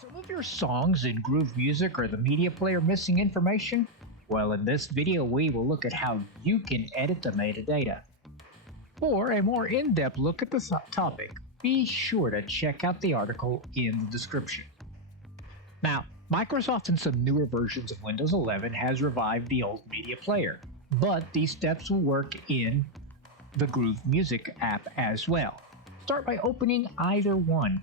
Some of your songs in Groove Music or the media player missing information? Well, in this video, we will look at how you can edit the metadata. For a more in-depth look at this topic, be sure to check out the article in the description. Now, Microsoft in some newer versions of Windows 11 has revived the old media player, but these steps will work in the Groove Music app as well. Start by opening either one.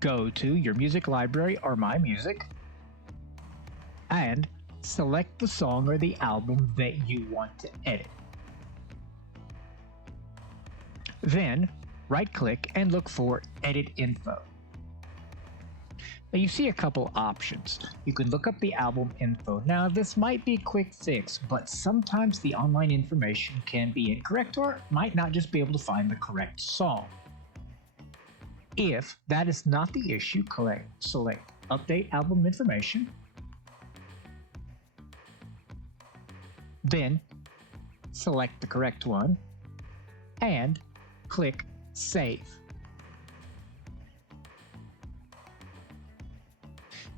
Go to your music library or My Music and select the song or the album that you want to edit. Then right-click and look for Edit Info. Now you see a couple options. You can look up the album info. Now this might be a quick fix, but sometimes the online information can be incorrect or might not just be able to find the correct song. If that is not the issue, select Update Album Information. Then select the correct one and click Save.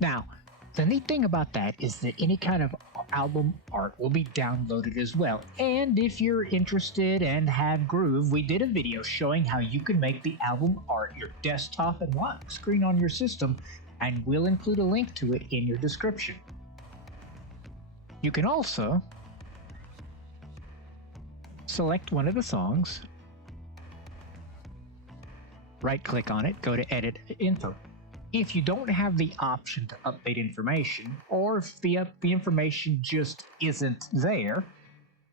Now, the neat thing about that is that any kind of album art will be downloaded as well. And if you're interested and have Groove, we did a video showing how you can make the album art your desktop and lock screen on your system, and we'll include a link to it in your description. You can also select one of the songs, right-click on it, go to Edit Info. If you don't have the option to update information, or if the information just isn't there,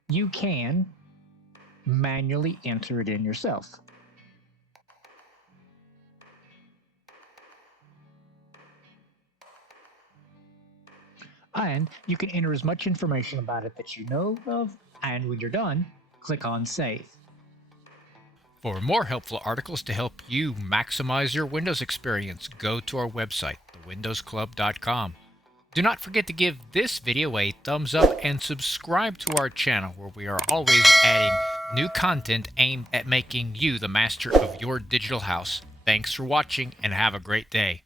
you can manually enter it in yourself. And you can enter as much information about it that you know of, and when you're done, click on Save. For more helpful articles to help you maximize your Windows experience, go to our website, thewindowsclub.com. Do not forget to give this video a thumbs up and subscribe to our channel, where we are always adding new content aimed at making you the master of your digital house. Thanks for watching and have a great day.